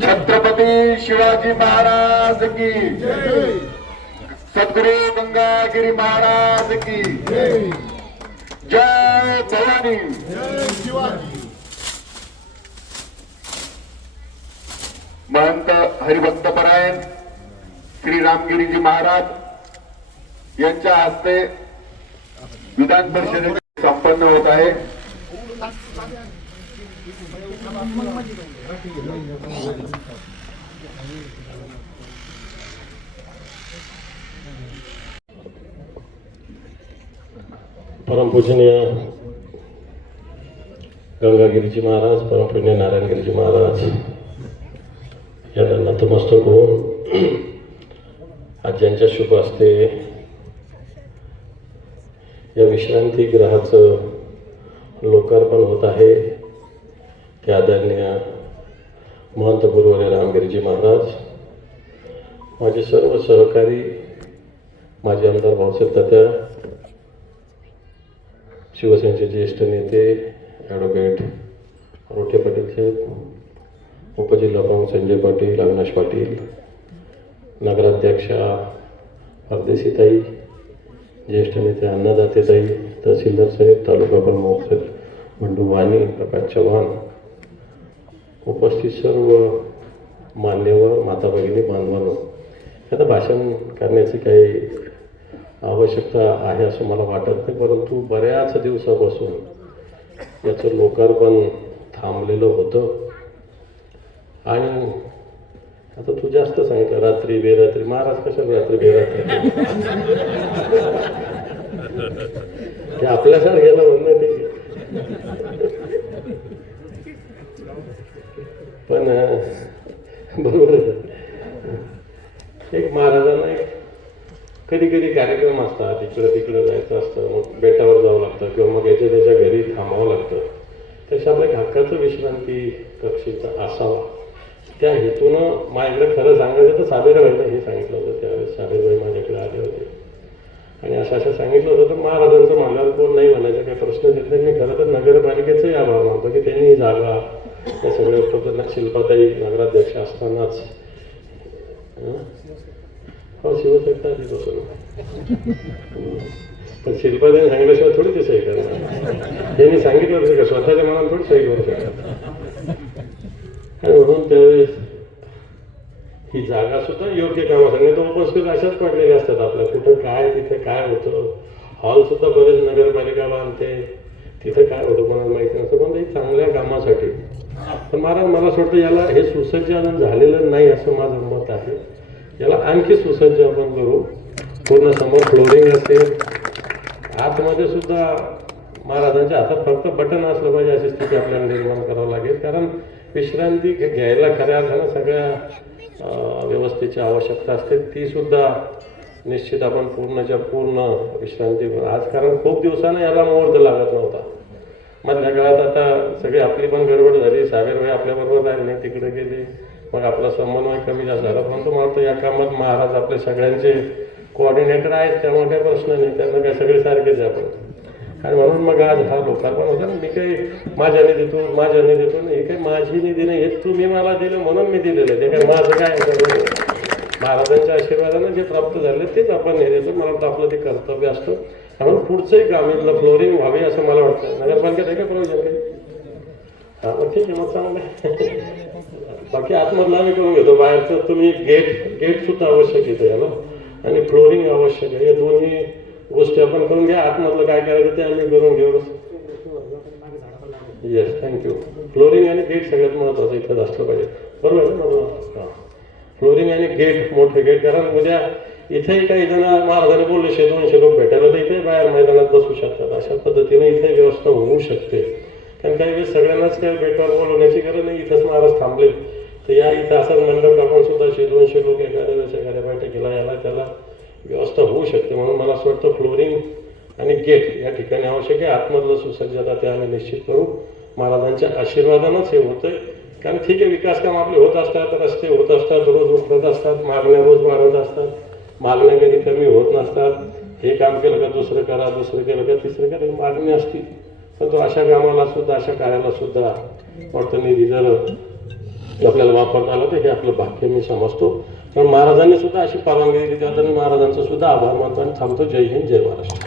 छत्रपती शिवाजी महाराज की सद्गुरु गंगागिरी महाराज की जय भवानी। महंत हरिभक्त परायण श्री रामगिरीजी महाराज यांच्या हस्ते विधान परिषदेचे संपन्न होत आहे। परमपूजनीय गंगागिरीजी महाराज, परमपूजनीय नारायणगिरीजी महाराज यांना नतमस्तक होऊन आज ज्यांच्या शुभ हस्ते या विश्रांती गृहाचं लोकार्पण होत आहे ते आदरणीय महंत गुरुवर्य रामगिरीजी महाराज, माझे सर्व सहकारी, माजी आमदार भाऊसाहेब तात्या, शिवसेनेचे ज्येष्ठ नेते ॲडव्होकेट रोठे पाटील साहेब, उपजिल्हा प्रमुख संजय पाटील, अविनाश पाटील, नगराध्यक्षा परदेशीताई, ज्येष्ठ नेते अन्नदातेताई, तहसीलदार साहेब, तालुका प्रमुख बंडू वाणी, प्रकाश चव्हाण, उपस्थित सर्व मान्यवर, माता भगिनी, बांधवांनो, आता भाषण करण्याची काही आवश्यकता आहे असं मला वाटत नाही, परंतु बऱ्याच दिवसापासून याचं लोकार्पण थांबलेलं होतं आणि आता तू जास्त सांगितलं रात्री बेरात्री, महाराज कशाला रात्री बेरात्री ते आपल्यासारख्याला म्हणणं ठीक आहे, पण बरोबर एक महाराजांना एक कधी कधी कार्यक्रम असतात, इकडं तिकडं जायचं असतं, मग बेटावर जावं लागतं किंवा मग याच्या त्याच्या घरी थांबावं लागतं, तशा आपल्या हक्काचं विश्रांती कक्षेचा असावा त्या हेतूनं माझ्याकडे खरं सांगायचं तर साबेरबाईला हे सांगितलं होतं। त्यावेळेस साबेरबाई माझ्याकडे आले होते आणि असं सांगितलं होतं, तर महाराजांचं म्हणल्यावर कोण नाही म्हणायचं काही प्रश्नच येत नाही। मी खरं तर नगरपालिकेचाही आभार मानतो की त्यांनी जागा या सगळ्या उत्तर शिल्पाताई नगराध्यक्ष असतानाच हो शिवसेना आधी बसून पण शिल्पाताईने सांगितल्याशिवाय थोडी ते सही करणार, त्यांनी सांगितलं होतं का स्वतःच्या मनात थोडी सही करू शकतात आणि म्हणून त्यावेळेस ही जागा सुद्धा योग्य कामासाठी तर ओपन स्पेस अशाच पडलेल्या असतात आपल्या, कुठं काय तिथे काय होतं, हॉल सुद्धा बरेच नगरपालिका बांधते, तिथं काय होतं कोणाला माहिती नसतं, पण ते चांगल्या कामासाठी। पण महाराज मला वाटतं याला हे सुसज्ज अजून झालेलं नाही असं माझं मत आहे, याला आणखी सुसज्ज आपण करू, पूर्ण समोर फ्लोरिंग असेल, आतमध्ये सुद्धा महाराजांच्या हातात फक्त बटन असलं पाहिजे अशी स्थिती आपल्याला निर्माण करावं लागेल, कारण विश्रांती घ्यायला खऱ्या अर्थानं सगळ्या व्यवस्थेची आवश्यकता असते, ती सुद्धा निश्चित आपण पूर्णच्या पूर्ण विश्रांती आज, कारण खूप दिवसानं याला मुहूर्त लागत नव्हता। मधल्या काळात आता सगळी आपली पण गडबड झाली, साबेरबाई आपल्याबरोबर राहिले नाही, तिकडे गेले, मग आपला समन्वय कमी जास्त झाला, परंतु मला वाटतं या कामात महाराज आपले सगळ्यांचे कोऑर्डिनेटर आहेत, त्यामुळे काही प्रश्न नाही, त्यांना काय सगळे सारखेच आपण, आणि म्हणून मग आज हा लोकार्पण होता। मी काही माझ्याने देतो हे काही माझी निधी नाही, हे तुम्ही मला दिलं म्हणून मी दिलेलं, ते काय माझं काय महाराजांच्या आशीर्वादानं जे प्राप्त झाले तेच आपण हे देतो, मला वाटतं आपलं ते कर्तव्य असतं, म्हणून पुढचंही काम इथलं फ्लोरिंग व्हावी असं मला वाटतं। नगरपालिकेत आहे का प्रोजेक्ट काही? हां मग ठीक आहे, मग चांगलं बाकी आतमधलं आम्ही करून घेतो, बाहेरचं तुम्ही गेट सुद्धा आवश्यक येतं याला आणि फ्लोरिंग आवश्यक आहे, या दोन्ही गोष्टी आपण करून घ्या, आतमधलं काय करायचं ते आम्ही करून घेऊ। Yes thank you. फ्लोरिंग आणि गेट सगळ्यात महत्त्वाचं इथं असलं पाहिजे, बरोबर आहे ना मला? हां फ्लोरिंग आणि गेट, मोठे गेट, कारण उद्या इथेही काही जण महाराजांनी बोलले 100-200 लोक भेटायला तर इथे बाहेर मैदानात बसू शकतात, अशा पद्धतीने इथे व्यवस्था होऊ शकते, कारण काही वेळेस सगळ्यांनाच काही बेटावर बोलवण्याची गरज नाही, इथंच महाराज थांबले तर या इथं असाच मंडप टाकून सुद्धा 100-200 लोक एखाद्या वेळेस एखाद्या बैठकीला याला त्याला व्यवस्था होऊ शकते, म्हणून मला असं वाटतं फ्लोरिंग आणि गेट या ठिकाणी आवश्यक आहे, आतमधलं सुसज्जता ते आम्ही निश्चित करू, महाराजांच्या आशीर्वादानंच हे होतंय, कारण ठीक आहे विकास काम आपले होत असतात, रस्ते होत असतात, रोज उठत असतात, मागण्या रोज वाढत असतात, मागण्या कधी कमी होत नसतात, हे काम केलं का दुसरं करा, दुसरं केलं का तिसरं करा, मागणी असतील पण तो अशा कामाला सुद्धा, अशा कार्याला सुद्धा वाटतं निधी जर आपल्याला वापरता आला तर हे आपलं भाग्य मी समजतो. कारण महाराजांनी सुद्धा अशी परवानगी दिली, तेव्हा मी महाराजांचा सुद्धा आभार मानतो आणि थांबतो. जय हिंद, जय महाराष्ट्र.